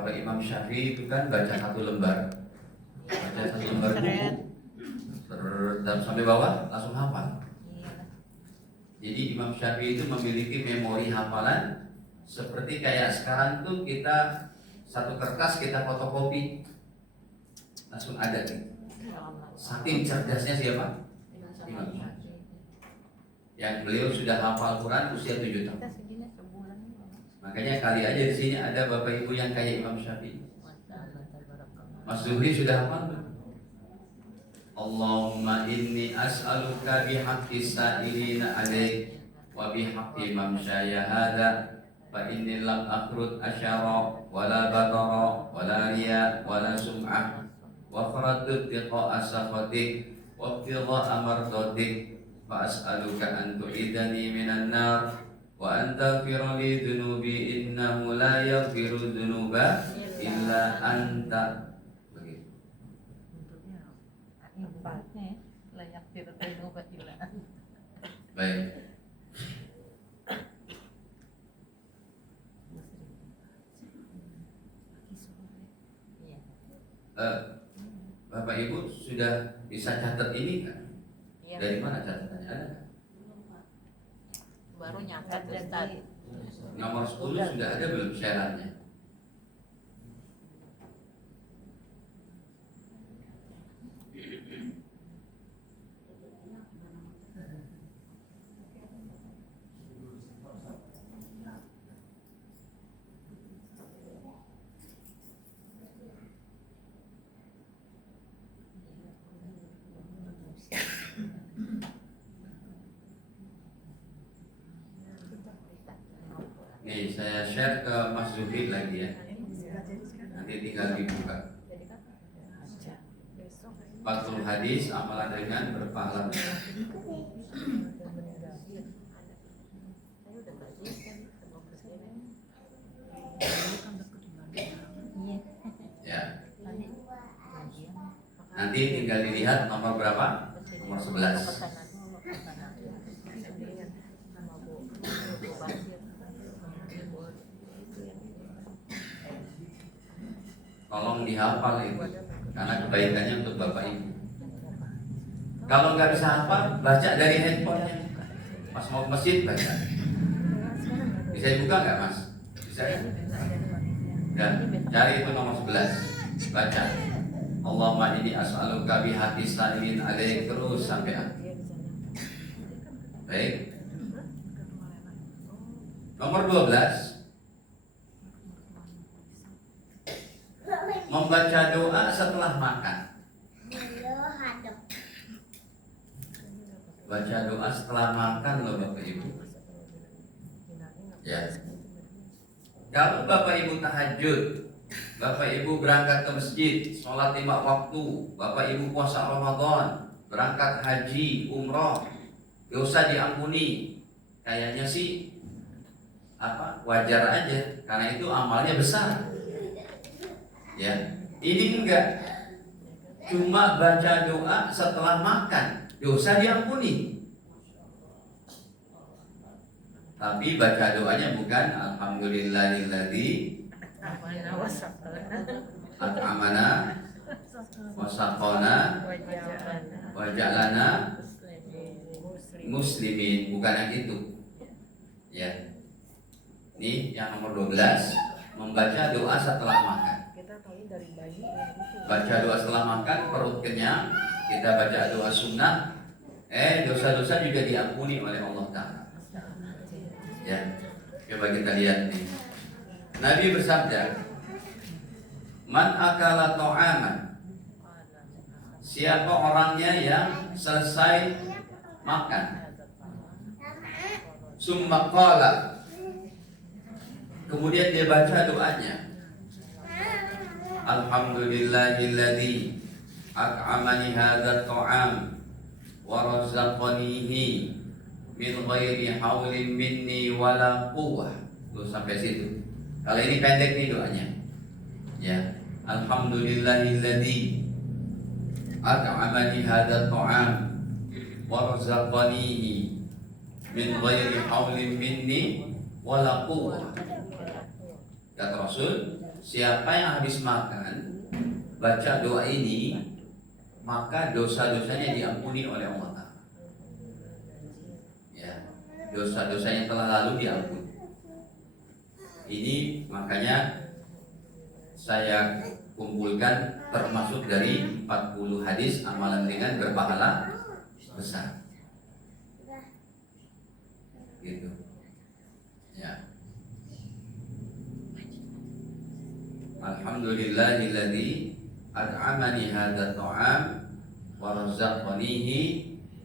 Kalau Imam Syafi'i itu kan baca satu lembar buku sampai bawah langsung hafal. Jadi Imam Syafi'i itu memiliki memori hafalan seperti kayak sekarang tuh kita satu kertas kita fotokopi langsung ada nih. Saking cerdasnya siapa? Imam Syafi'i. Yang beliau sudah hafal Quran usia 7 tahun. Makanya kali aja di sini ada bapak ibu yang kayak Imam Syafi'i. Mas Zuhri sudah hafal? Allahumma inni as'aluka bihaqqi sa'ilina alaik wa bihaqqi mamsyaya hada fa inni lam akhrud asyara wala batara wala riya wala sum'ah wa faradtu tiqa asaqatik wa tiqa amardatik fa as'aluka an tu'idani minan nar wa anta firli dhunubi innahu la yaghfiru dhunuba illa anta. Baik. Bapak Ibu sudah bisa catat ini kan? Ya. Dari mana catatannya ada? Baru nyatat Ustaz. Nomor 10 sudah ada belum syaratnya? Nih saya share ke Mas Zuhri lagi ya. Nanti tinggal dibuka. Fathul Hadis amalan ringan berpahala. Ya. Nanti tinggal dilihat nomor berapa? Nomor 11. Tolong dihafal itu karena kebaikannya untuk Bapak Ibu. Kalau nggak bisa hafal, baca dari handphonenya. Pas mau ke masjid baca. Bisa dibuka nggak Mas? Bisa ya? Dan cari itu nomor 11. Baca. Allahumma inni as'aluka bihaqi sa'ilin alaik terus sampai akhir. Baik. Nomor 12. Membaca doa setelah makan. Baca doa setelah makan loh Bapak Ibu. Ya. Kalau Bapak Ibu tahajud, Bapak Ibu berangkat ke masjid, sholat 5 waktu, Bapak Ibu puasa Ramadan, berangkat haji, umroh, dosa diampuni. Kayaknya sih wajar aja, karena itu amalnya besar. Ya, ini enggak, cuma baca doa setelah makan, dosa diampuni. Tapi baca doanya bukan alhamdulillahilladzi at'amana wa saqana wa ja'alana muslimin, bukan yang itu. Ya. Ini yang nomor 12, membaca doa setelah makan. Baca doa setelah makan, perut kenyang, kita baca doa sunnah, dosa-dosa juga diampuni oleh Allah Ta'ala. Ya, coba kita lihat nih. Nabi bersabda, man akala ta'aman, siapa orangnya yang selesai makan, summa qala, kemudian dia baca doanya, alhamdulillahilladzi at'amani hadzal ta'am wa razzaqanihi min ghairi haulin minni wala quwwah. Tuh sampai situ. Kalau ini pendek nih doanya. Ya, alhamdulillahilladzi at'amani hadzal ta'am wa razzaqanihi min ghairi haulin minni wala quwwah. Kata Rasul, siapa yang habis makan baca doa ini, maka dosa-dosanya diampuni oleh Allah Ta'ala. Ya, dosa-dosa yang telah lalu diampuni. Ini makanya saya kumpulkan termasuk dari 40 hadis amalan ringan berpahala besar. Gitu. Ya. Alhamdulillahilladzi at'amani hadza ta'am wa razaqanihi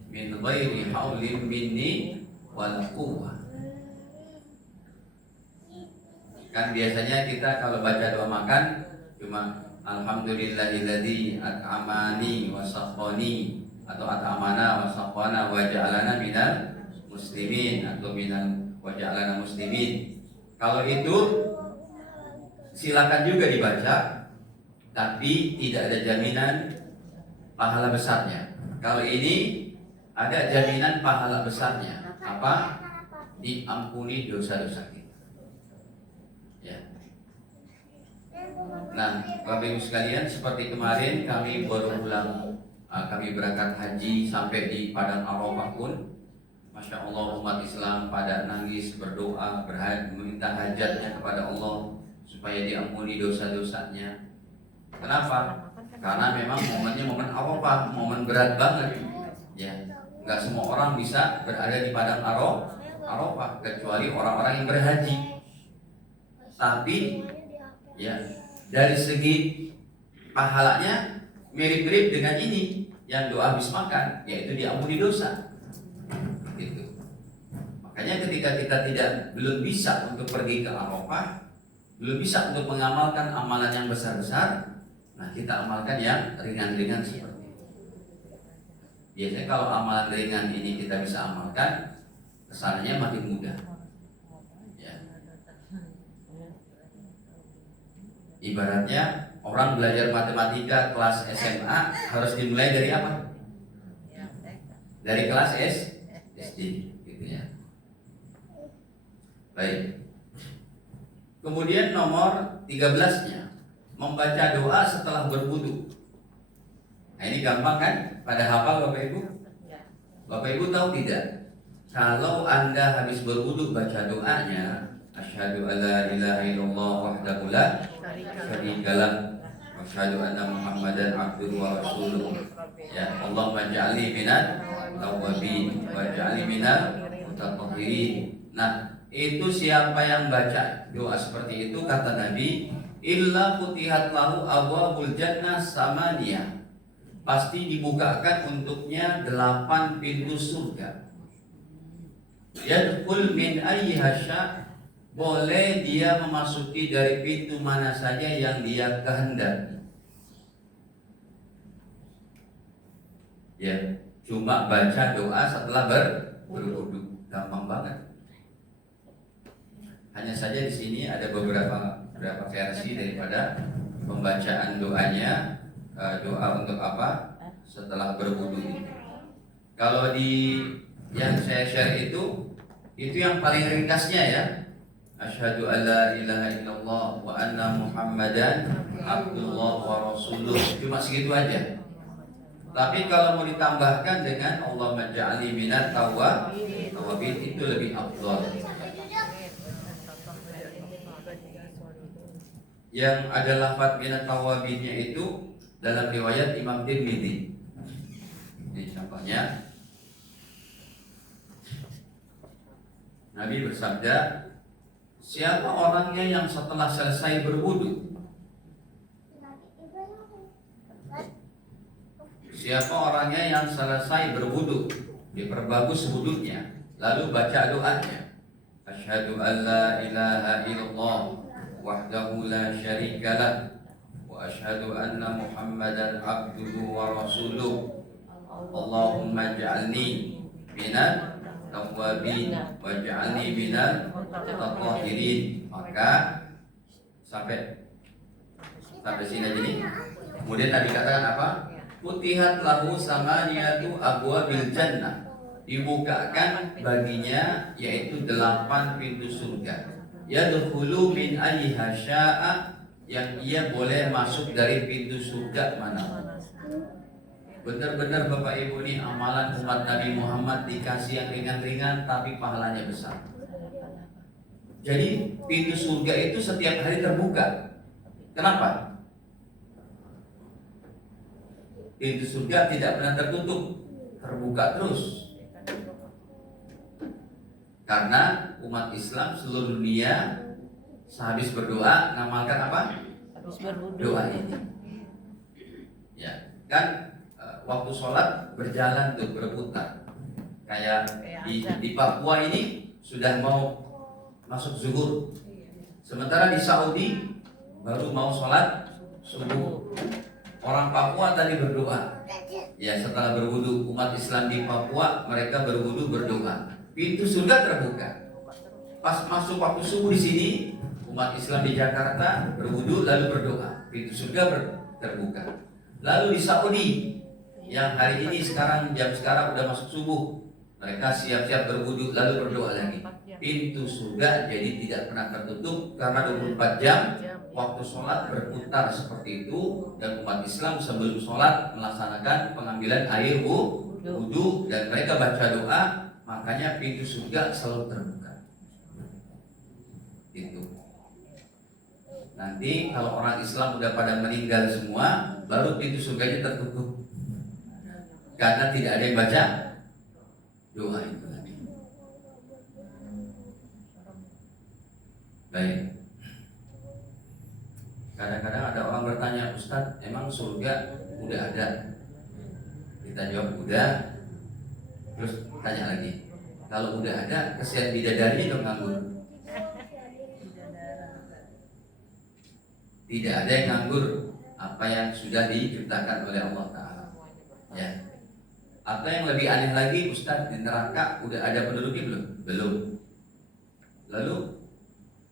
min ghairi haulin minni wala quwwah. Kan biasanya kita kalau baca doa makan cuma alhamdulillahilladzi at'amani wa saqani atau at'amana wa saqana wa ja'alana minal muslimin atau minal wa ja'alana muslimin. Kalau itu silakan juga dibaca, tapi tidak ada jaminan pahala besarnya. Kalau ini ada jaminan pahala besarnya. Apa? Diampuni dosa-dosa kita. Ya. Nah, Bapak Ibu sekalian, seperti kemarin kami baru pulang, kami berangkat haji sampai di Padang Arafah pun, Masya Allah umat Islam pada nangis, berdoa, meminta hajatnya kepada Allah supaya diampuni dosa-dosanya. Kenapa? Karena memang momennya momen Arafah, momen berat banget. Ya, nggak semua orang bisa berada di Padang Arafah kecuali orang-orang yang berhaji. Tapi ya, dari segi pahalanya mirip-mirip dengan ini yang doa habis makan, yaitu diampuni dosa. Gitu. Makanya ketika kita belum bisa untuk pergi ke Arafah, belum bisa untuk mengamalkan amalan yang besar-besar, nah kita amalkan yang ringan-ringan seperti itu. Biasanya kalau amalan ringan ini kita bisa amalkan, kesananya makin mudah. Ibaratnya orang belajar matematika kelas SMA harus dimulai dari apa? Dari kelas SD, gitu ya. Baik. Kemudian nomor 13-nya, membaca doa setelah berwudu. Nah, ini gampang kan? Pada hafal Bapak Ibu? Bapak Ibu tahu tidak? Kalau Anda habis berwudu baca doanya, asyhadu alla ilaha illallah wahdahu la syarikalah wa asyhadu anna Muhammadan abduhu wa rasuluh. Ya, Allahumma ja'alni minat tawwabin wa ja'alni minal mutatahhirin. Nah, itu siapa yang baca doa seperti itu, kata Nabi, illa futihat lahu abwabul jannah samaniyah, pasti dibukakan untuknya 8 pintu surga. Yadkhul min ayyiha sya', boleh dia memasuki dari pintu mana saja yang dia kehendaki. Ya, cuma baca doa setelah berwudu, gampang banget. Hanya saja di sini ada beberapa versi daripada pembacaan doanya, doa untuk apa setelah berwudu ini. Kalau di yang saya share itu yang paling ringkasnya ya. Asyhadu alla ilaha illallah wa anna Muhammadan abdullah wa rasuluh. Cuma segitu aja. Tapi kalau mau ditambahkan dengan Allahumma ja'alni minat tawwabin, itu lebih afdal. Yang ada lafaz minat tawwabinnya itu dalam riwayat Imam Tirmidzi. Ini contohnya. Nabi bersabda, siapa orangnya yang setelah selesai berwudu, siapa orangnya yang selesai berwudu, diperbagus wudunya, lalu baca doanya, asyhadu alla ilaha illallah wahdahu la syarikalah wa asyhadu anna Muhammadan abduhu wa rasuluh, Allahumma ja'alni minat tawwabin waj'alni minal mutatahhirin. Maka sampai sini aja nih. Kemudian Nabi katakan apa? Futihat lahu samaniyatu abwabil jannah, dibukakan baginya yaitu 8 pintu surga. Yadkhulu min ayyiha syaa, yang ia boleh masuk dari pintu surga mana. Benar-benar Bapak Ibu ini amalan umat Nabi Muhammad dikasih yang ringan-ringan tapi pahalanya besar. Jadi pintu surga itu setiap hari terbuka. Kenapa? Pintu surga tidak pernah tertutup, terbuka terus. Karena umat Islam seluruh dunia sehabis berdoa ngamalkan apa? Doa ini. Ya, kan waktu sholat berjalan tuh berputar. Kayak di Papua ini sudah mau masuk zuhur. Sementara di Saudi baru mau sholat subuh. Orang Papua tadi berdoa. Ya, setelah berwudu, umat Islam di Papua mereka berwudu berdoa. Pintu surga terbuka. Pas masuk waktu subuh di sini, umat Islam di Jakarta berwudu lalu berdoa. Pintu surga terbuka. Lalu di Saudi yang hari ini jam sekarang udah masuk subuh, mereka siap-siap berwudu lalu berdoa lagi. Pintu surga jadi tidak pernah tertutup karena 24 jam waktu sholat berputar seperti itu, dan umat Islam sebelum sholat melaksanakan pengambilan air wudu dan mereka baca doa, makanya pintu surga selalu terbuka. Itu. Nanti kalau orang Islam udah pada meninggal semua, baru pintu surganya tertutup. Karena tidak ada yang baca doa itu tadi. Baik. Kadang-kadang ada orang bertanya, Ustadz, emang surga udah ada? Kita jawab udah. Terus tanya lagi, kalau udah ada, kesian bidadarinya dong nganggur. Tidak ada yang nganggur apa yang sudah diciptakan oleh Allah Ta'ala. Ya. Atau yang lebih aneh lagi, Ustadz, di neraka udah ada penduduknya belum? Belum. Lalu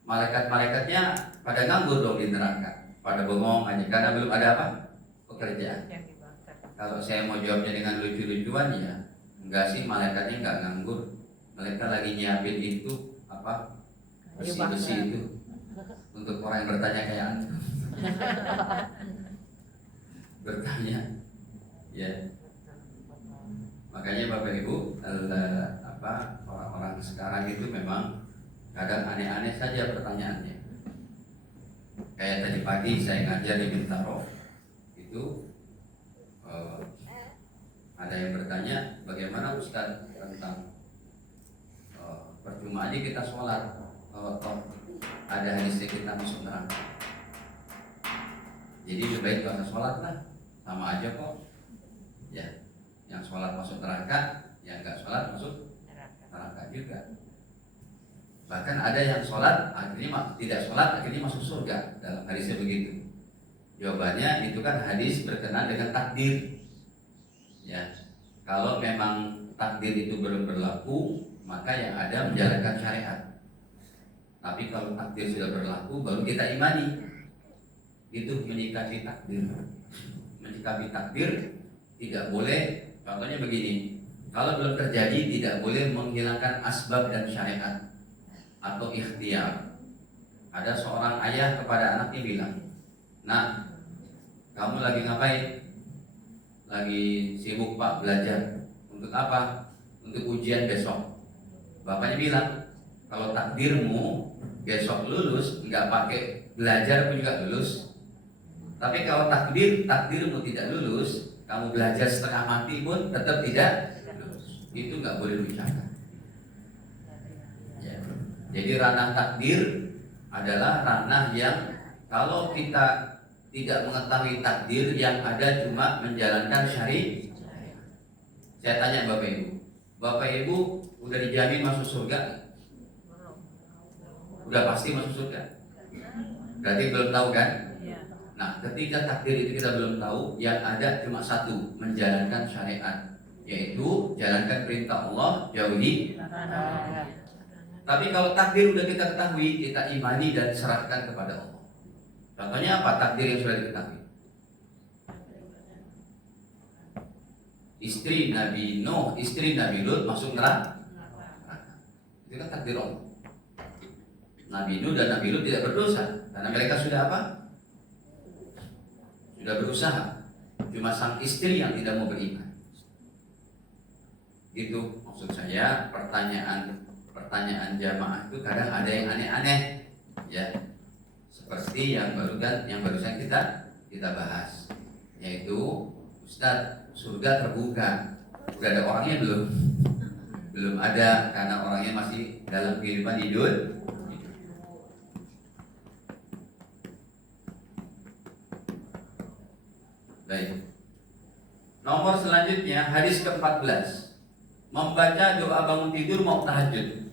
malaikat-malaikatnya pada nganggur dong di neraka, pada bengong aja karena belum ada apa? Pekerjaan. Kalau saya mau jawabnya dengan lucu-lucuan ya, enggak sih, malaikatnya enggak nganggur. Mereka lagi nyiapin itu apa? Besi-besi itu untuk orang yang bertanya kayak antum. Bertanya, ya. Makanya Bapak Ibu, orang-orang sekarang itu memang kadang aneh-aneh saja pertanyaannya. Kayak tadi pagi saya ngajar di Bintaro, itu ada yang bertanya, bagaimana Ustaz tentang percuma aja kita sholat kalau ada hadisnya kita masuk neraka. Jadi lebih baik gak usah sholat lah, sama aja kok. Ya, yang sholat masuk neraka, yang nggak sholat masuk neraka juga. Bahkan ada yang sholat akhirnya tidak sholat akhirnya masuk surga, dalam hadisnya begitu. Jawabannya itu kan hadis berkenaan dengan takdir. Ya, kalau memang takdir itu belum berlaku, maka yang ada menjalankan syariat. Tapi kalau takdir sudah berlaku, baru kita imani. Itu menyikapi takdir. Menyikapi takdir tidak boleh. Contohnya begini, kalau belum terjadi tidak boleh menghilangkan asbab dan syariat atau ikhtiar. Ada seorang ayah kepada anaknya bilang, "Nak, kamu lagi ngapain?" "Lagi sibuk Pak, belajar." "Untuk apa?" "Untuk ujian besok." Bapaknya bilang, "Kalau takdirmu besok lulus, nggak pakai belajar pun juga lulus. Tapi kalau takdirmu tidak lulus, kamu belajar setengah mati pun tetap tidak lulus." Itu nggak boleh dibicarakan. Ya. Jadi ranah takdir adalah ranah yang kalau kita tidak mengetahui takdir, yang ada cuma menjalankan syariat. Saya tanya Bapak Ibu udah dijamin masuk surga? Udah pasti masuk surga? Berarti belum tahu kan? Nah, ketika takdir itu kita belum tahu, yang ada cuma satu, menjalankan syariat, yaitu jalankan perintah Allah, jauhi. Tapi kalau takdir udah kita ketahui, kita imani dan serahkan kepada Allah. Contohnya apa takdir yang sudah diketahui? Istri Nabi Nuh, istri Nabi Lut masuk neraka. Itu kan takdir Allah. Nabi Nuh dan Nabi Lut tidak berdosa karena mereka sudah apa? sudah berusaha. Cuma sang istri yang tidak mau beriman. Itu maksud saya, pertanyaan jamaah itu kadang ada yang aneh-aneh, ya. Seperti yang barusan kita bahas, yaitu Ustadz, surga terbuka, udah ada orangnya belum? Belum ada, karena orangnya masih dalam kehidupan hidup. Baik. Nomor selanjutnya, hadis ke-14, membaca doa bangun tidur mau tahajud.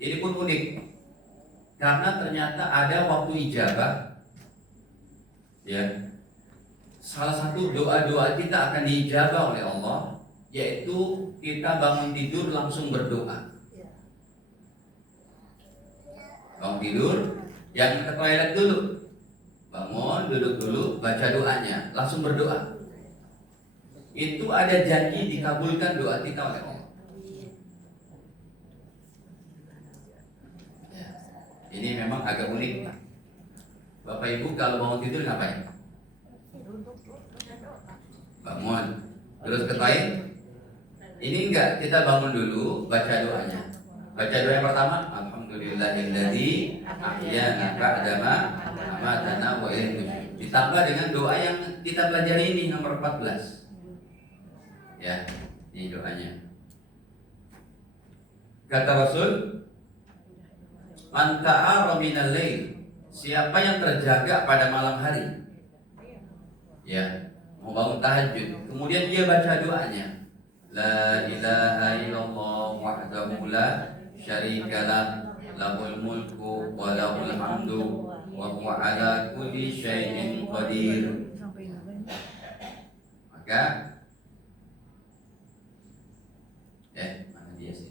Ini pun unik, karena ternyata ada waktu ijabah. Ya, salah satu doa-doa kita akan diijabah oleh Allah, yaitu kita bangun tidur langsung berdoa. Bangun tidur, yang ke toilet dulu, bangun, duduk dulu, baca doanya, langsung berdoa. Itu ada janji dikabulkan doa kita oleh Allah. Ya, ini memang agak unik. Bapak Ibu kalau bangun tidur ngapain? Bangun, terus ke toilet? Ini enggak, kita bangun dulu, baca doanya. Baca doa yang pertama, alhamdulillahilladzi ahyana ba'da ma amatana wa ilaihi nusyur. Ditambah dengan doa yang kita pelajari ini, nomor 14. Ya, ini doanya. Kata Rasul, man ta'ara minal lail, siapa yang terjaga pada malam hari, ya, mau bangun tahajud, kemudian dia baca doanya, la ilaha illallah wahdahu la syarikalah, lahul mulku wa lahul hamdu wa huwa ala kulli syai'in qadir. Maka mana dia sih?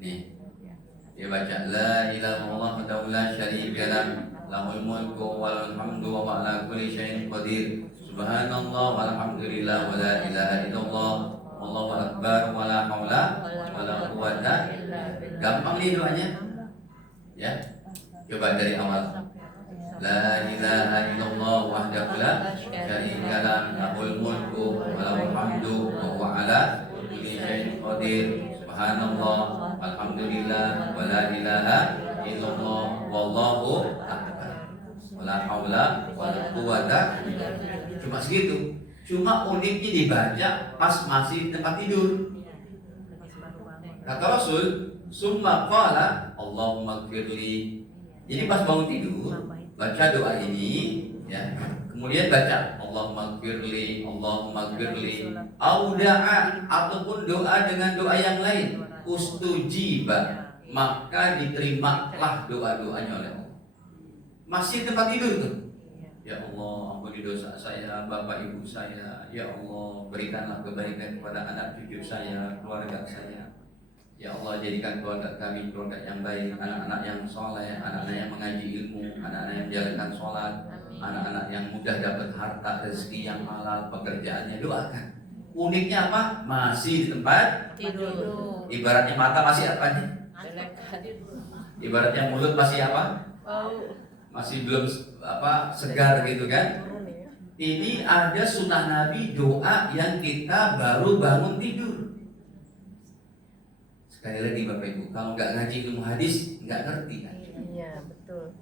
Nih, dia baca la ilaha illallah wahdahu la syarikalah, lahul mulku wa lahul hamdu wa huwa ala kulli syai'in qadir. Subhanallah walhamdulillah wa la ilaha illallah wallahu akbar wa la haula wa la quwwata. Gampang nih doanya. Ya. Coba dari awal. La ilaha illallah wahdahu la syarikalah, lahul mulku wa lahul hamdu wa huwa ala kulli syai'in qadir. Subhanallah walhamdulillah wa la ilaha illallah wallahu akbar wa la haula wa la quwwata. Cuma segitu. Cuma uniknya dibaca pas masih tempat tidur. Kata Rasul, summa qala Allahumma gfirli. Jadi pas bangun tidur, baca doa ini, ya. Kemudian baca Allahumma gfirli, Allahumma gfirli. Au da'a, ataupun doa dengan doa yang lain, ustujiba, maka diterimalah doa-doanya oleh Allah. Masih tempat tidur tuh. Ya Allah, ampuni dosa saya, bapak ibu saya. Ya Allah, berikanlah kebaikan kepada anak cucu saya, keluarga saya. Ya Allah, jadikan keluarga kami keluarga yang baik, anak-anak yang soleh, anak-anak yang mengaji ilmu, anak-anak yang menjalankan sholat, anak-anak yang mudah dapat harta, rezeki yang halal, pekerjaannya doakan. Uniknya apa? Masih di tempat tidur. Ibaratnya mata masih apa nih? Ibaratnya mulut masih apa? Masih belum segar gitu kan. Ini ada sunnah Nabi, doa yang kita baru bangun tidur. Sekali lagi Bapak Ibu, kalau nggak ngaji ilmu hadis nggak ngerti kan. Iya betul.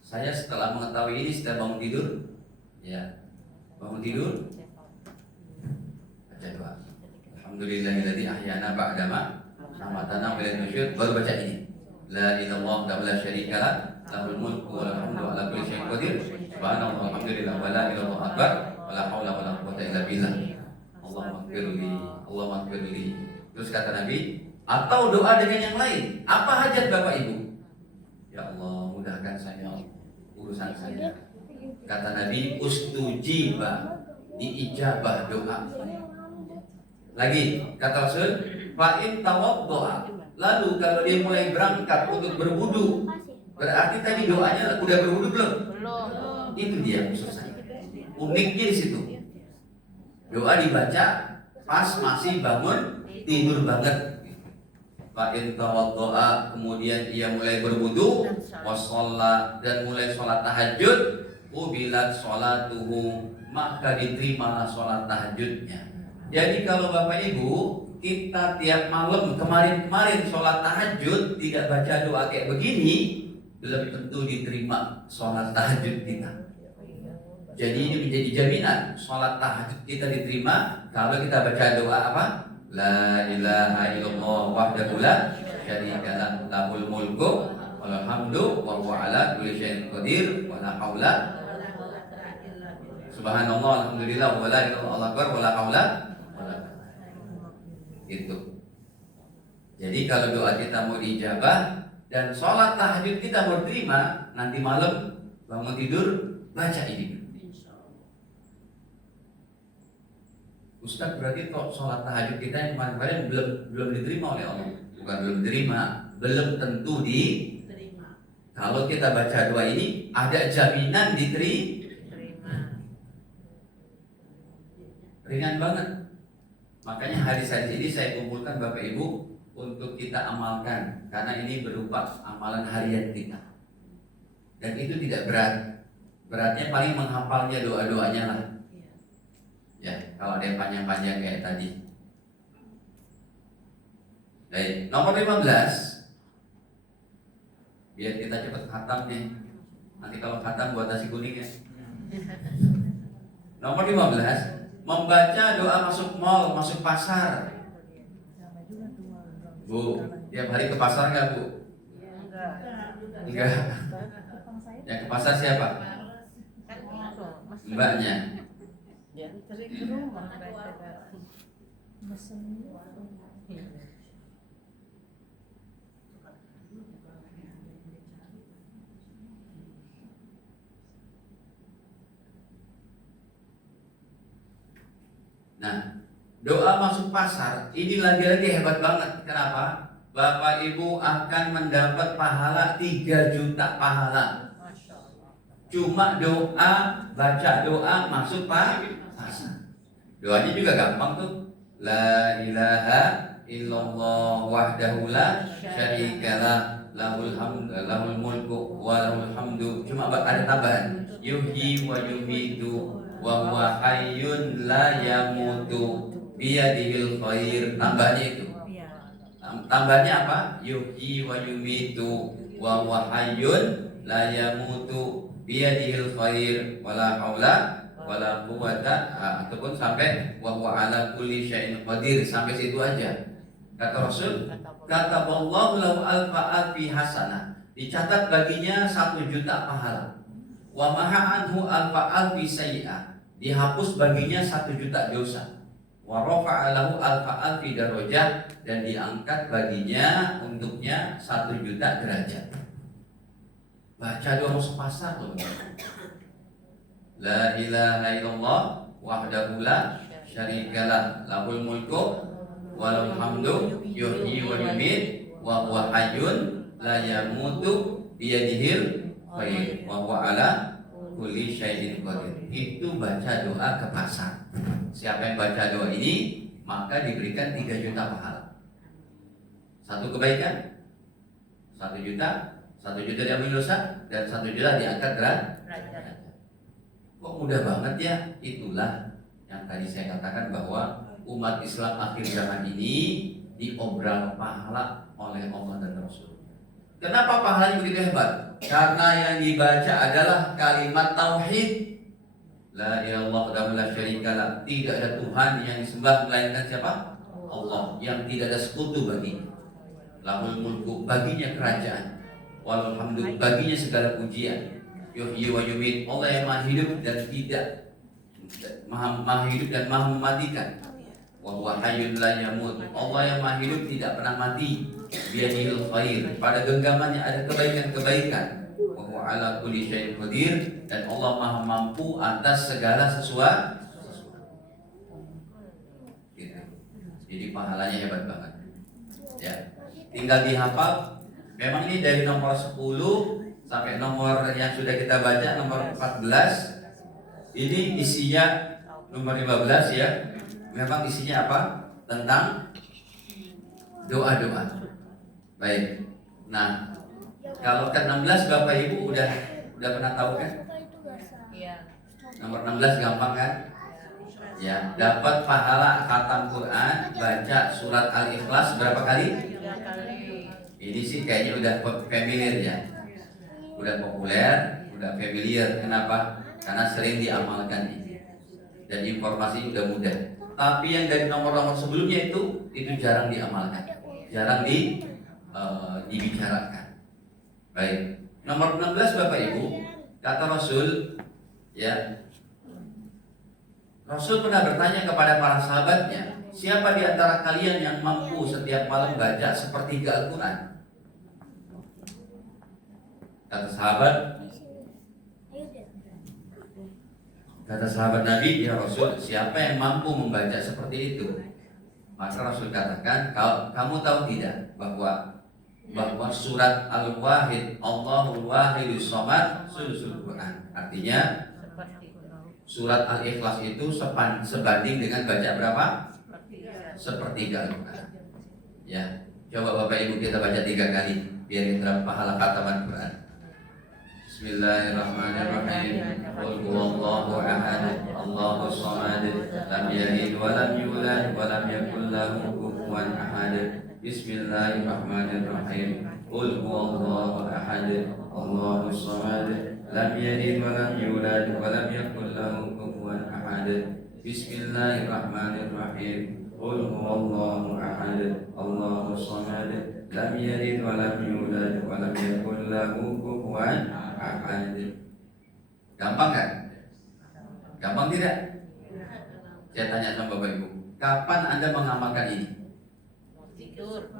Saya setelah mengetahui ini, setelah bangun tidur, ya bangun tidur, baca doa alhamdulillahilladzi ahyana ba'da ma amatana wa ilaihi nusyur. Baru baca ini, la ilaha illallah la syarikalah, lahul mulku wa lahul hamdu ala kulli syai'in qadir. Subhanallah walhamdulillah wa la ilaha illallah akbar wa la haula wa la quwwata illa billah. Allahumma ighfirli, Allahumma ighfirli. Terus kata Nabi, atau doa dengan yang lain. Apa hajat Bapak Ibu? Ya Allah, mudahkan saya urusan saya. Kata Nabi, ustujiba, diijabah doa. Lagi kata Rasul, fa'in tawaddoa. Lalu kalau dia mulai berangkat untuk berwudu, berarti tadi doanya udah berwudu belum? Belum. Itu dia maksud saya. Uniknya di situ. Doa dibaca pas masih bangun tidur banget. fa in tawaddoa, kemudian ia mulai berwudu, wasalla, dan mulai sholat tahajud, ubilat sholatuhu, maka diterimalah sholat tahajudnya. Jadi kalau Bapak Ibu kita tiap malam kemarin sholat tahajud tidak baca doa kayak begini, belum tentu diterima sholat tahajud kita. Jadi ini menjadi jaminan sholat tahajud kita diterima kalau kita baca doa apa? La ilaha illallah wahdahu la syarika lahu, lahul mulku wal hamdu wa huwa ala kulli syai'in qadir wa la haula subhanallah alhamdulillah wa la ilaha illallah akbar wa la haula wa la itu. Jadi kalau doa kita mau diijabah dan sholat tahajud kita mau diterima, nanti malam bangun tidur baca ini. Ustaz, berarti kok sholat tahajud kita yang kemarin belum diterima oleh Allah? Bukan belum diterima, belum tentu diterima. Kalau kita baca doa ini ada jaminan diterima. Ringan banget. Makanya hadis-hadis ini saya kumpulkan Bapak Ibu untuk kita amalkan, karena ini berupa amalan harian kita. Dan itu tidak berat. Beratnya paling menghafalnya doa-doanya lah. Ya, kalau ada yang panjang-panjang kayak tadi. Baik, nomor 15. Biar kita cepat khatam nih. Nanti kalau khatam buat nasi kuning ya. Nomor 15, membaca doa masuk mall, masuk pasar. Bu, tiap hari ke pasar nggak Bu? Enggak. Yang ke pasar siapa? Mbaknya. Ya, sering ke rumah Nah, doa masuk pasar ini lagi-lagi hebat banget. Kenapa? Bapak Ibu akan mendapat pahala 3 juta pahala. Cuma doa, baca doa masuk pasar. Doanya juga gampang tuh. La ilaha illallah wahdahu la syarikalah, lahul mulku wa lahul hamdu. Cuma ada tambahan. Yuhyi wa yumitu wa huwa hayyun la yamutu biyadihil khair. Tambahnya itu. Tambahnya apa? Yuhyi wa yumitu wa huwa hayyun la yamutu biyadihil khair wala haula wala quwwata, ataupun sampai wa huwa ala kulli syai'in qadir, sampai situ aja. Kata Rasul, kataballahu lahu alfa alfi hasanah, dicatat baginya 1 juta pahala. Wa maha anhu alfa alfi sayyi'ah, dihapus baginya 1 juta dosa. Wa rafa'a lahu alfa alfi darajah, dan diangkat baginya untuknya 1 juta derajat. Baca doa masuk pasar loh. La ilaha illallah wahdahu la syarikalah, lahul mulku wa lahul hamdu yuhyi wa yumiit wa huwa hayyun la yamutu biyadihil khair wa huwa ala kulli syai'in qadir. Itu baca doa ke pasar. Siapa yang baca doa ini maka diberikan 3 juta pahala. 1 kebaikan 1 juta, 1 juta diambil dosa, dan 1 juta diangkat derajat. Kok mudah banget ya? Itulah yang tadi saya katakan bahwa umat Islam akhir zaman ini diobral pahala oleh Allah dan Rasul. Kenapa pahalanya begitu hebat? Karena yang dibaca adalah kalimat tauhid. La ilaha illallah la syarikalah, tidak ada Tuhan yang disembah melainkan siapa? Allah, yang tidak ada sekutu baginya. Lahul mulku, baginya kerajaan. Walhamdulillah, hamdu, baginya segala pujian. Yuhyi wa yumiit, Allah yang maha hidup dan tidak maha hidup dan maha mematikan. Wa huwa hayyun la yamut, Allah yang maha hidup tidak pernah mati. Biyadihil khair, pada genggamannya ada kebaikan-kebaikan. Wa huwa ala kulli syai'in qadir, dan Allah maha mampu atas segala sesuatu. Gitu. Jadi pahalanya hebat banget. Ya, tinggal dihafal. Memang ini dari nomor 10 sampai nomor yang sudah kita baca nomor 14. Ini isinya nomor 15 ya. Memang isinya apa? Tentang doa-doa. Baik. Nah, kalau ke-16 Bapak Ibu udah pernah tahu kan? Iya. Nomor 16 gampang kan? Ya, dapat pahala khatam Quran, baca surat Al-Ikhlas berapa kali? 3 kali. Ini sih kayaknya udah familiar ya. Udah populer, udah familiar. Kenapa? Karena sering diamalkan ini. Dan informasi udah mudah. Tapi yang dari nomor-nomor sebelumnya itu jarang diamalkan. Jarang dibicarakan. Baik. Nomor 16 Bapak Ibu, kata Rasul, ya. Rasul pernah bertanya kepada para sahabatnya, siapa di antara kalian yang mampu setiap malam baca sepertiga Al-Quran? Kata sahabat Nabi, ya Rasul, siapa yang mampu membaca seperti itu? Maka Rasul katakan, kamu tahu tidak bahwa surat Al-Wahid, Allahul Wahidus Shomad, sulusul Quran. Artinya surat Al-Ikhlas itu sebanding dengan baca berapa? Sepertiga Al-Quran. Ya, coba Bapak Ibu kita baca 3 kali biar kita dapat pahala khataman Quran. Bismillahirrahmanirrahim. Qul huwallahu ahad, Allahus samad, lam yalid wa lam yulad wa lam yakul lahu kufuwan ahad. Bismillahirrahmanirrahim. Qul huwallahu ahad, Allahus samad, lam yalid wa lam yulad wa lam yakul lahu kufuwan ahad. Bismillahirrahmanirrahim. Qul huwallahu ahad, Allahus samad, lam yalid wa lam yulad wa lam yakul lahu kufuwan ahad. Gampang kan? Gampang tidak? Saya tanya sama Bapak Ibu, kapan Anda mengamalkan ini? Mau tidur.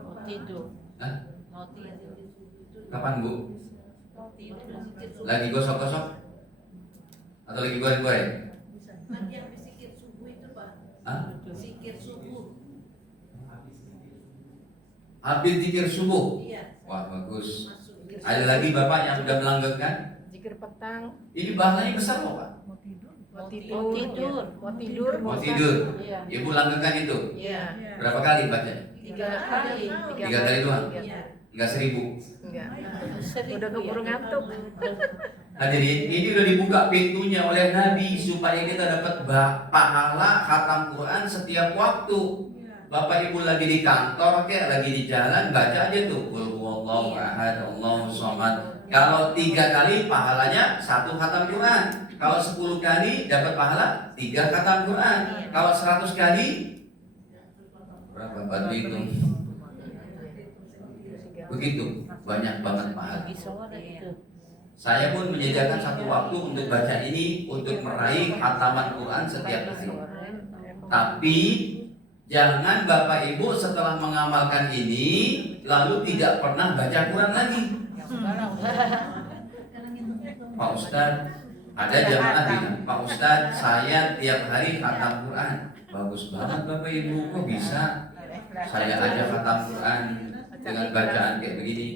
Hah? Mau tidur. Kapan Bu? Tidur. Lagi gosok-gosok? Atau lagi goreng-goreng? Nanti habis zikir subuh itu Pak. Hah? Zikir subuh. Habis zikir subuh? Iya. Wah bagus. Masuk. Ada lagi Bapak yang sudah melanggengkan? Zikir petang. Ini bahannya besar loh Pak. Mau tidur. Mau tidur. Iya. Ibu langgengkan itu? Iya. Berapa kali baca? 3 kali. 3 kali doang? Iya. Enggak 1000? Enggak. Udah keburu ngantuk. Hadirin, ini udah dibuka pintunya oleh Nabi supaya kita dapat pahala khatam Quran setiap waktu. Bapak Ibu lagi di kantor kayak lagi di jalan, baca aja tuh Qul huwallahu ahad, Allahus samad. Kalau 3 kali pahalanya 1 khatam Quran. Kalau 10 kali dapat pahala 3 khatam Quran. Kalau 100 kali berapa? Bantu hitung. Begitu banyak banget pahala. Saya pun menyediakan 1 waktu untuk baca ini, untuk meraih khataman Quran setiap hari. Tapi jangan Bapak Ibu setelah mengamalkan ini lalu tidak pernah baca Quran lagi. Pak Ustadz, ada jamaah bilang, Pak Ustadz, saya tiap hari khatam Quran. Bagus banget Bapak Ibu, kok bisa? Saya aja khatam Quran dengan bacaan kayak begini,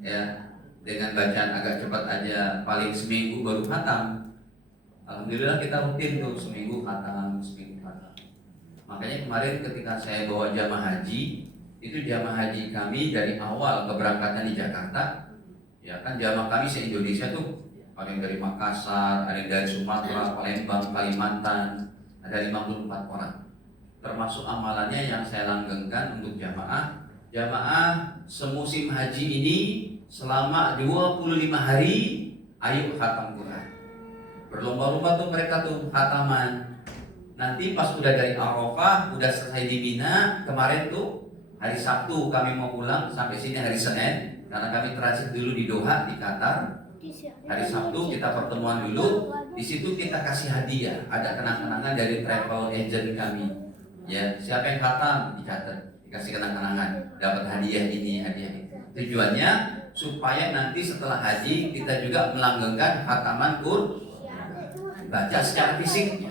ya, dengan bacaan agak cepat aja, paling seminggu baru khatam. Alhamdulillah kita rutin tuh seminggu khatam. Makanya kemarin ketika saya bawa jamaah haji, itu jamaah haji kami dari awal keberangkatan di Jakarta, ya kan jamaah kami se-Indonesia tuh, ada yang dari Makassar, ada yang dari Sumatera, Palembang, Kalimantan, ada 54 orang. Termasuk amalannya yang saya langgengkan untuk jamaah semusim haji ini selama 25 hari, ayo khatam Quran. Berlomba-lomba tuh mereka tuh khataman. Nanti pas udah dari Arafah, udah selesai di Mina, kemarin tuh hari Sabtu kami mau pulang sampai sini hari Senin karena kami transit dulu di Doha di Qatar. Hari Sabtu kita pertemuan dulu, di situ kita kasih hadiah, ada kenang-kenangan dari travel agent kami. Ya, siapa yang khatam dicatat, dikasih kenang-kenangan, dapat hadiah ini, hadiah itu. Tujuannya supaya nanti setelah haji kita juga melanggengkan khataman Quran, baca secara fisik.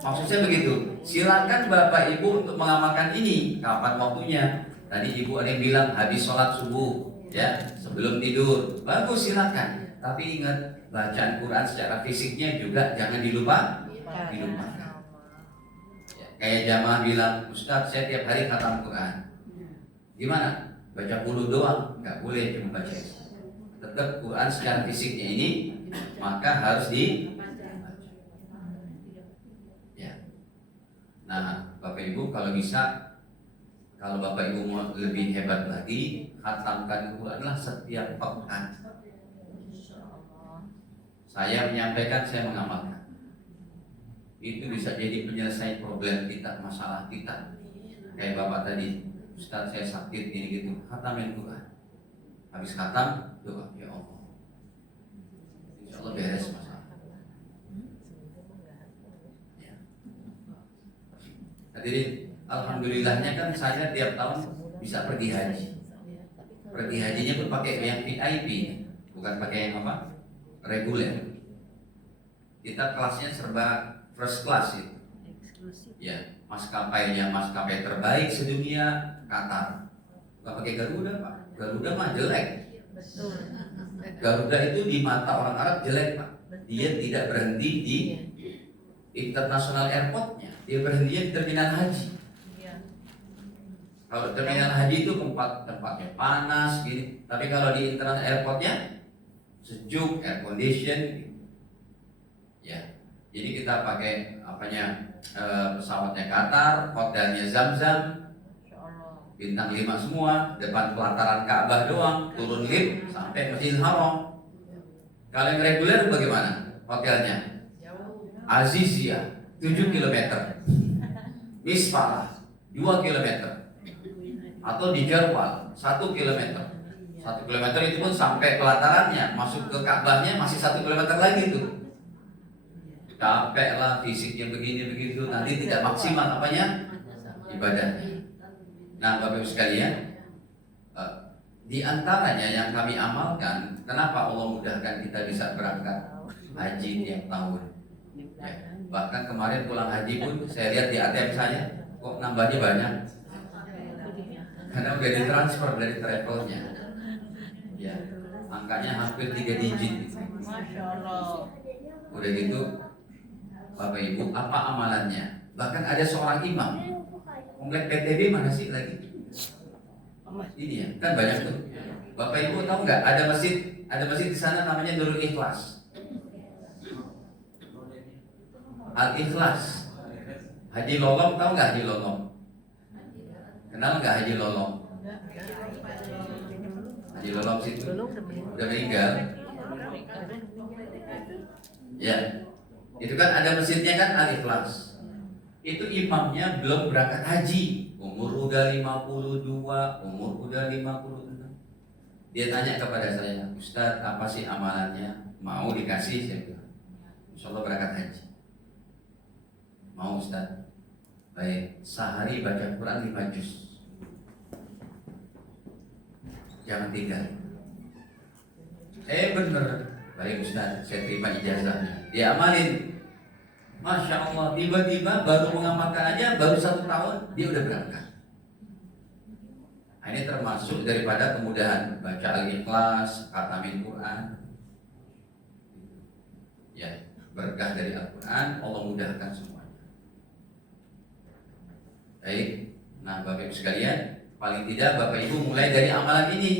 Maksudnya begitu. Silakan Bapak Ibu untuk mengamalkan ini. Kapan waktunya? Tadi Ibu ada yang bilang habis sholat subuh, ya, sebelum tidur. Bagus, silakan. Tapi ingat, bacaan Quran secara fisiknya juga jangan dilupakan. Ya, kayak jamaah bilang, Ustadz saya tiap hari khatam Quran. Gimana? baca bulu doang, nggak boleh cuma baca. Tetap Quran secara fisiknya ini maka harus dibaca. Ya. Nah, Bapak Ibu kalau bisa, kalau Bapak Ibu mau lebih hebat lagi, khatamkan Quranlah setiap pekan. Saya menyampaikan, saya mengamalkan. Itu bisa jadi penyelesaian problem kita, masalah kita. Kayak Bapak tadi, Ustaz saya sakit gini gitu, khatamin Quran. Habis khatam, doa, ya Allah, insya Allah beres masalah. Ya. Hadirin, alhamdulillahnya kan saya tiap tahun bisa pergi haji. Pergi hajinya pun pakai yang VIP, bukan pakai yang apa? Reguler. Kita kelasnya serba first class itu. Ya, maskapainya maskapai terbaik sedunia, Qatar. Bukan pakai Garuda, Pak. Garuda mah jelek. Betul. Garuda itu di mata orang Arab jelek, Pak. Dia tidak berhenti di international airportnya, dia berhentinya di terminal haji. Kalau terminal haji itu tempatnya panas gini, tapi kalau di international airportnya sejuk, air condition. Ya, jadi kita pakai pesawatnya Qatar, hotelnya Zam-Zam, bintang 5 semua, depan pelataran Ka'bah doang, turun lift sampai Masjidil Haram. Kalau yang reguler bagaimana? Hotelnya Azizia 7 km, Misfalah 2 km, atau di Jarwal 1 km. 1 km itu pun sampai pelatarannya, masuk ke Ka'bahnya masih 1 km lagi tuh. Capek lah fisiknya begini begitu, nanti tidak maksimal apanya ibadahnya. Nah, Bapak Ibu sekalian, di antaranya yang kami amalkan, kenapa Allah mudahkan kita bisa berangkat haji tiap tahun. Ya, bahkan kemarin pulang haji pun saya lihat di ATM saya, kok nambahnya banyak, karena udah ditransfer dari travelnya. Ya, angkanya hampir 3 digit. Masya Allah. Udah gitu, Bapak Ibu, apa amalannya? Bahkan ada seorang imam, komplek PTB mana sih lagi? Ini ya, kan banyak tuh. Bapak Ibu tahu nggak? Ada masjid di sana namanya Nurul Ikhlas. Al Ikhlas. Haji Lolong tahu nggak Haji Lolong? Kenal nggak Haji Lolong? Haji Lolong situ udah meninggal. Ya, itu kan ada masjidnya kan Al Ikhlas. Itu imamnya belum berangkat haji, umur udah 52, umur udah 56. Dia tanya kepada saya, Ustadz apa sih amalannya? Mau dikasih? Saya bilang, insya Allah berangkat haji. Mau Ustadz? Baik, sehari baca Quran 5 juz. Jangan tinggal. Bener. Baik Ustadz, saya terima ijazahnya. Dia amalin. Masya Allah, tiba-tiba baru mengamalkan aja, baru 1 tahun dia udah berangkat. Nah, ini termasuk daripada kemudahan baca Al-Ikhlas, khatamin Quran. Ya, berkah dari Al-Quran, Allah mudahkan semuanya. Baik, nah Bapak Ibu sekalian, paling tidak Bapak Ibu mulai dari amalan ini.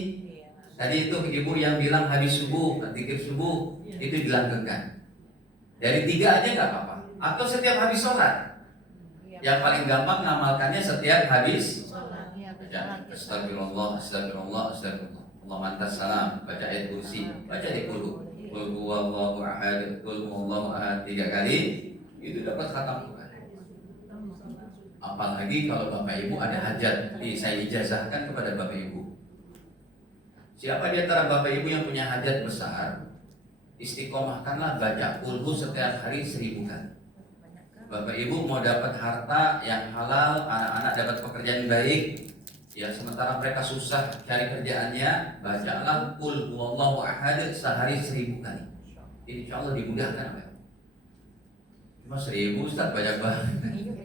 Tadi itu ibu yang bilang habis subuh, zikir subuh, itu dilanggengkan. Dari 3 aja nggak apa-apa. Atau setiap habis sholat. Yang paling gampang ngamalkannya setiap habis sholat. Astagfirullah, astagfirullah, astagfirullah. Allah mantas salam, baca ayat kursi, baca di qul huwallahu ahad, qul huwallahu ahad 3 kali, itu dapat khatam Quran. Apalagi kalau Bapak Ibu ada hajat, saya ijazahkan kepada Bapak Ibu. Siapa di antara Bapak Ibu yang punya hajat besar, istiqomahkanlah baca qul setiap hari 1000 kali. Bapak Ibu mau dapat harta yang halal, anak-anak dapat pekerjaan baik, ya sementara mereka susah cari kerjaannya, bacalah qul huwallahu ahad sehari 1000 kali. Insya Allah dimudahkan, Pak. Cuma 1000 Ustaz banyak banget.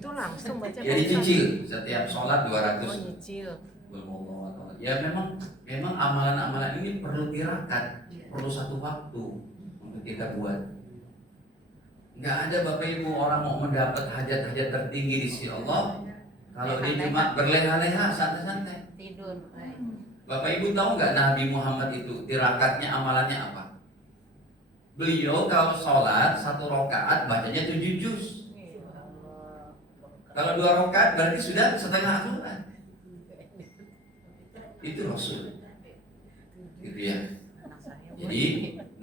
Itu langsung baca. Ya dicicil setiap sholat 200. Nyicil. Ya memang amalan-amalan ini perlu tirakat, perlu satu waktu untuk kita buat. Nggak ada Bapak Ibu orang mau mendapat hajat-hajat tertinggi di sisi Allah kalau dia cuma berleha-leha santai-santai. Tidur. Bapak Ibu tahu nggak Nabi Muhammad itu tirakatnya amalannya apa? Beliau kalau sholat 1 rakaat bacanya 7 juz. Kalau 2 rakaat berarti sudah setengah Al-Quran. Itu Rasul. Gitu ya. Jadi,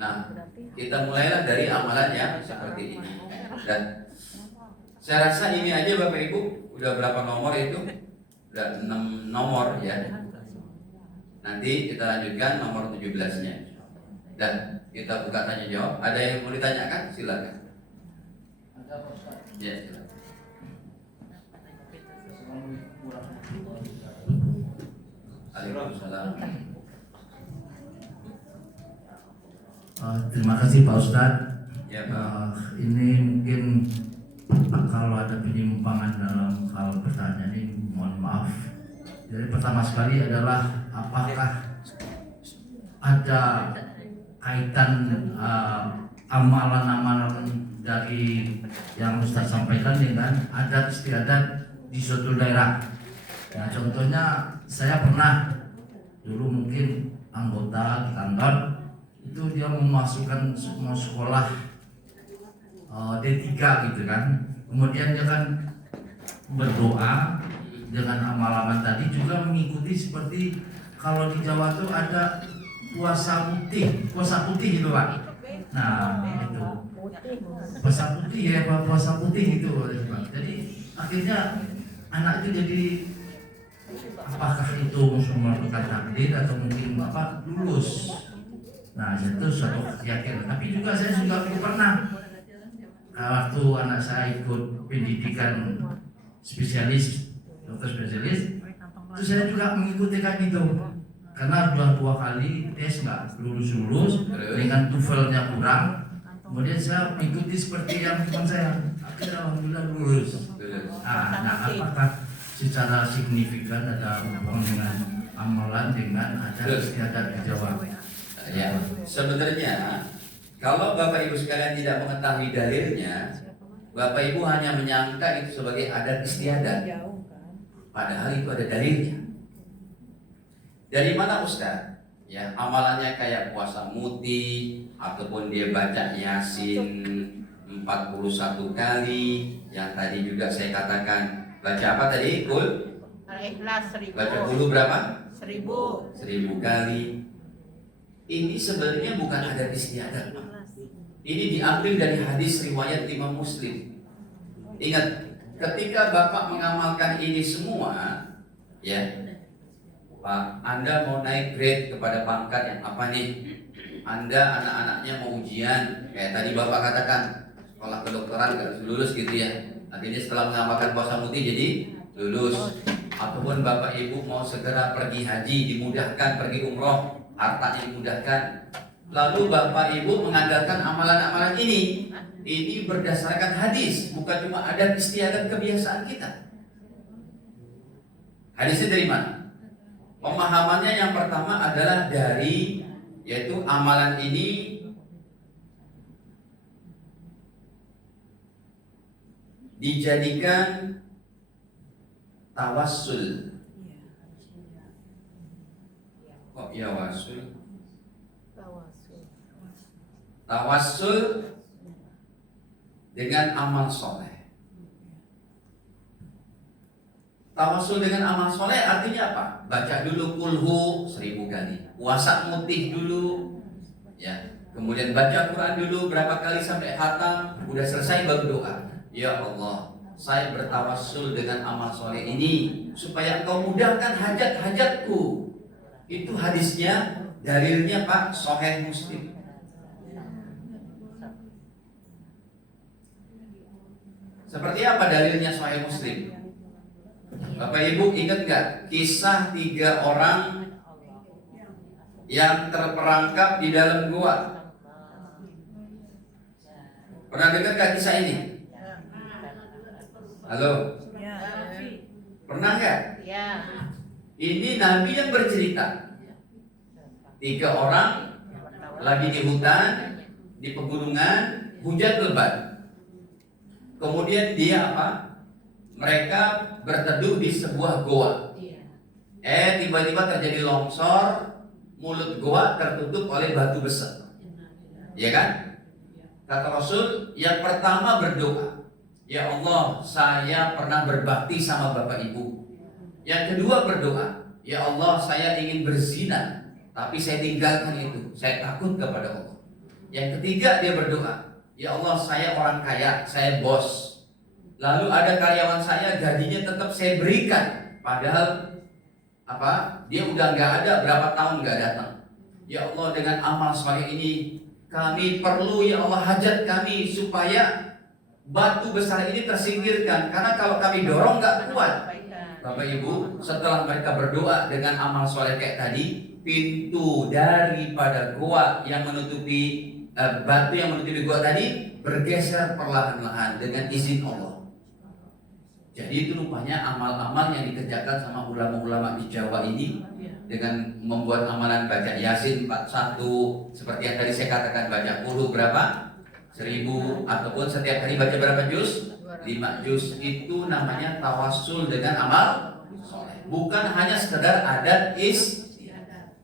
nah kita mulailah dari amalan yang seperti ini. Dan saya rasa ini aja Bapak Ibu udah berapa nomor itu? Udah 6 nomor ya. Nanti kita lanjutkan nomor 17-nya. Dan kita buka tanya jawab. Ada yang mau ditanyakan? Silakan. Ya, silakan. Waalaikumsalam. Terima kasih Pak Ustadz. Ya, Pak. Ini mungkin kalau ada penyimpangan dalam hal pertanyaan ini, mohon maaf. Jadi pertama sekali adalah apakah ada kaitan amalan-amalan dari yang Ustadz sampaikan dengan adat istiadat di suatu daerah. Nah, contohnya saya pernah dulu mungkin anggota di kantor itu dia memasukkan semua sekolah D3 gitu kan. Kemudian dia kan berdoa dengan amal-amal tadi, juga mengikuti seperti kalau di Jawa tuh ada puasa putih itu Pak. Nah itu puasa putih ya Pak, puasa putih itu Pak. Jadi akhirnya anak itu jadi, apakah itu merupakan takdir atau mungkin Bapak lulus. Nah itu suatu keyakinan. Tapi juga saya juga pernah waktu anak saya ikut pendidikan spesialis, dokter spesialis, itu saya juga mengikuti kan itu. Karena 2 kali tes nggak lulus dengan TOEFL-nya kurang. Kemudian saya mengikuti seperti yang teman saya, akhirnya alhamdulillah lulus. Nah apakah secara signifikan ada hubungan dengan amalan dengan adat istiadat di Jawa? Ya, sebenarnya kalau Bapak Ibu sekalian tidak mengetahui dalilnya, Bapak Ibu hanya menyangka itu sebagai adat istiadat. Padahal itu ada dalilnya. Dari mana Ustaz? Ya, amalannya kayak puasa muti ataupun dia baca Yasin 41 kali, yang tadi juga saya katakan baca apa tadi? Al-Ikhlas 1000. Baca dulu berapa? 1000. 1000 kali. Ini sebenarnya bukan adat istiadat, Pak. Ini diambil dari hadis riwayat Imam Muslim. Ingat, ketika Bapak mengamalkan ini semua, ya, Pak, Anda mau naik grade kepada pangkat yang apa nih? Anda anak-anaknya mau ujian, kayak tadi Bapak katakan, sekolah kedokteran harus lulus gitu ya. Akhirnya setelah mengamalkan puasa putih jadi lulus. Ataupun Bapak Ibu mau segera pergi haji, dimudahkan pergi umroh, hartanya dimudahkan. Lalu Bapak Ibu mengandalkan amalan-amalan ini berdasarkan hadis, bukan cuma adat istiadat kebiasaan kita. Hadisnya dari mana? Pemahamannya yang pertama adalah dari, yaitu amalan ini dijadikan tawassul. Kok ya wasul? Tawassul dengan amal soleh. Tawassul dengan amal soleh artinya apa? Baca dulu kulhu 1000 kali, puasa mutih dulu, ya. Kemudian baca Quran dulu berapa kali sampai khatam, udah selesai baru doa. Ya Allah, saya bertawassul dengan amal soleh ini supaya Engkau mudahkan hajat-hajatku. Itu hadisnya, dalilnya Pak, Sahih Muslim. Seperti apa dalilnya Sahih Muslim? Bapak Ibu ingat gak kisah 3 orang yang terperangkap di dalam gua? Pernah dengar gak kisah ini? Halo? Pernah gak? Ya. Ini Nabi yang bercerita. 3 orang lagi di hutan, di pegunungan, hujan lebat. Kemudian dia apa? Mereka berteduh di sebuah goa. Tiba-tiba terjadi longsor, mulut gua tertutup oleh batu besar. Ya kan? Kata Rasul, yang pertama berdoa, ya Allah, saya pernah berbakti sama bapak ibu. Yang kedua berdoa, ya Allah, saya ingin berzina, tapi saya tinggalkan itu, saya takut kepada Allah. Yang ketiga dia berdoa, ya Allah, saya orang kaya, saya bos. Lalu ada karyawan saya, gajinya tetap saya berikan, padahal dia udah nggak ada, berapa tahun nggak datang. Ya Allah, dengan amal sebagai ini kami perlu, ya Allah, hajat kami supaya batu besar ini tersingkirkan, karena kalau kami dorong nggak kuat. Bapak Ibu, setelah mereka berdoa dengan amal soleh kayak tadi, pintu daripada gua yang menutupi batu yang menutupi gua tadi bergeser perlahan-lahan dengan izin Allah. Jadi itu rupanya amal-amal yang dikerjakan sama ulama-ulama di Jawa ini dengan membuat amalan baca Yasin 41, seperti yang tadi saya katakan, baca qul berapa? 1000, ataupun setiap hari baca berapa juz? 5 juz. Itu namanya tawassul dengan amal soleh. Bukan hanya sekedar adat istiadat.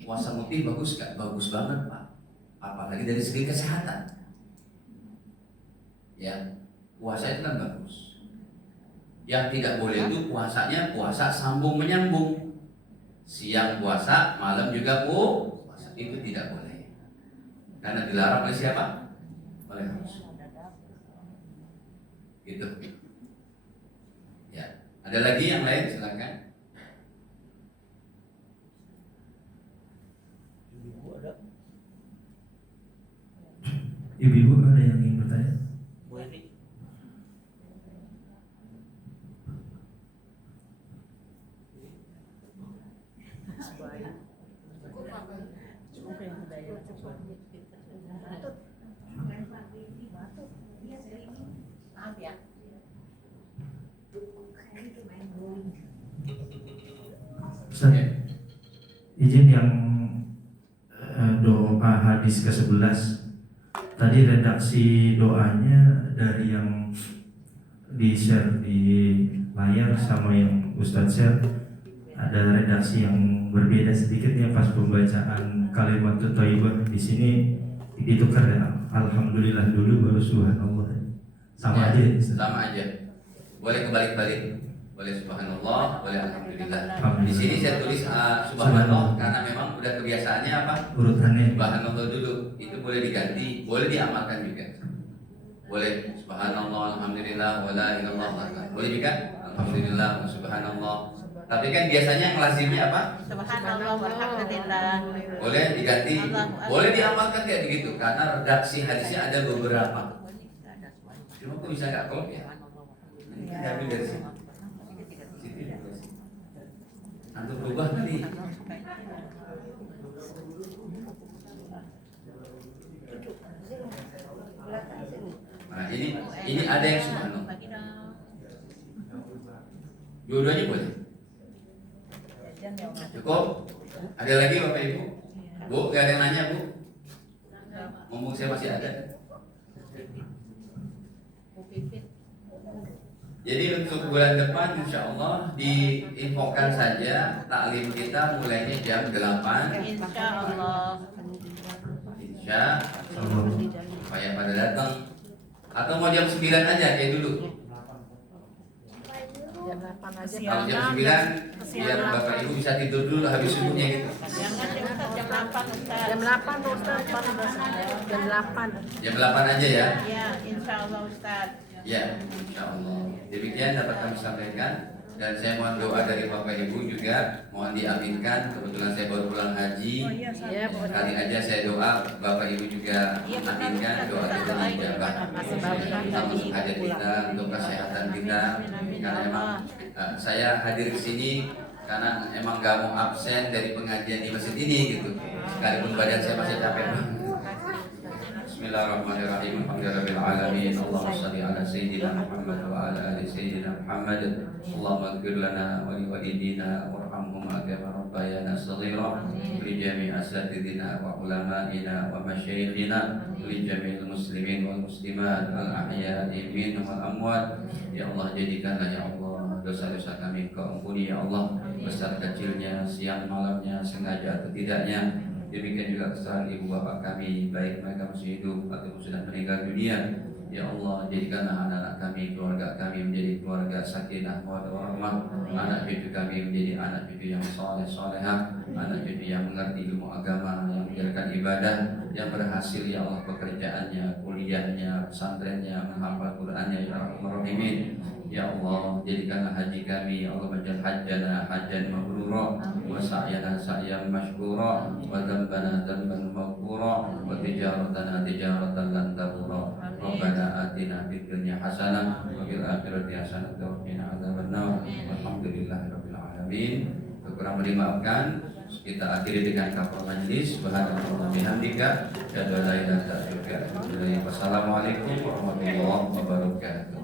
Puasa mutih bagus gak? Bagus banget Pak. Apalagi dari segi kesehatan. Ya. Puasa itu kan bagus. Yang tidak boleh itu puasanya puasa sambung menyambung. Siang puasa, malam juga puasa. Itu tidak boleh. Karena dilarang oleh siapa? Oleh Rasul. Gitu. Ya. Ada lagi yang lain, silakan. Ibu-ibu ada yang ingin bertanya? Ustaz, izin yang doa hadis ke-11 tadi, redaksi doanya dari yang di share di layar sama yang Ustadz share ada redaksi yang berbeda sedikit ya pas pembacaan kalimat thayyibah. Di sini ditukar ya, alhamdulillah dulu baru subhanallah. Sama aja. Sama aja. Boleh kebalik-balik. Boleh subhanallah, boleh alhamdulillah. Di sini saya tulis subhanallah karena memang udah kebiasaannya apa? Urutannya. Subhanallah dulu. Itu boleh diganti, boleh diamalkan juga. Boleh subhanallah, alhamdulillah, wala ilallah. Boleh juga alhamdulillah, subhanallah. Tapi kan biasanya yang lazimnya apa? Subhanallah walhamdulillah. Boleh diganti, boleh diamalkan kayak begitu karena redaksi hadisnya ada beberapa. Cuma kok bisa nggak klop ya? Ini diambil dari sini. Untuk berubah tadi. Nah, ini ada yang subhanallah. Dua-duanya boleh. Cukup? Ada lagi Bapak Ibu? Bu, gak ada yang nanya Bu? Ngomong saya masih ada. Jadi untuk bulan depan insya Allah diinfokan saja taklim kita mulainya jam 8. Insya Allah. Insya Allah. Supaya pada datang. Atau mau jam 9 aja kayak dulu. Jam 8 aja. Kalau jam 9 biar Bapak Ibu bisa tidur dulu habis subuhnya gitu. Jangan jam 8 Ustaz. Jam 8 Ustaz. Jam 8. Jam 8 aja ya. Ya, insya Allah Ustaz. Ya, insya Allah. Demikian dapat kami sampaikan dan saya mohon doa dari Bapak Ibu juga mohon diaminkan. Kebetulan saya baru pulang haji. Ya, Kali aja saya doa, Bapak Ibu juga aminkan doa kita dijabah. Kita untuk hajat kita, untuk kesehatan kita. Karena emang saya hadir ke sini karena emang gak mau absen dari pengajian di masjid ini gitu. Sekalipun badan saya masih capek banget. Bismillahirrahmanirrahim. Alhamdulillahirabbil alamin. Allahumma shalli ala sayyidina Muhammad wa ala ali sayyidina Muhammad. Allahumma ighfir lana wa li walidina warhamhuma kama rabbayana shaghira. Li jami'i asatidina wa ulama'ina wa masyayikhina, li jami'il muslimin wal muslimat al ahya'i minhum wal amwat. Ya Allah, jadikanlah ya Allah dosa-dosa kami Kau ampuni ya Allah, besar kecilnya, siang malamnya, sengaja atau tidaknya. Demikian juga kesalahan ibu bapak kami, baik mereka masih hidup ataupun sudah meninggal dunia. Ya Allah, jadikanlah anak-anak kami, keluarga kami menjadi keluarga sakinah, mawaddah warahmah. Anak cucu kami menjadi anak cucu yang soleh solehah, anak cucu yang mengerti ilmu agama, yang menjalankan ibadah, yang berhasil ya Allah pekerjaannya, kuliahnya, pesantrennya, menghafal Qur'annya ya Rahman Rahimin. Ya Allah, jadikanlah haji kami, ya Allah, majal hajjana hajjan mabrura, wa sa'yana sa'yan mashkura, wa dhanbana dhanban maghfura, wa tijaratana tijaratan lan tabura. Rabbana atina fid dunya hasanah wa fil akhirati hasanah wa qina adzabannar. Walhamdulillahirabbil alamin. Kurang dimaafkan. Kita akhiri dengan kafaratul majlis. Subhanallah bihamdika, asyhadu an la ilaha illa anta. Wassalamualaikum warahmatullahi wabarakatuh.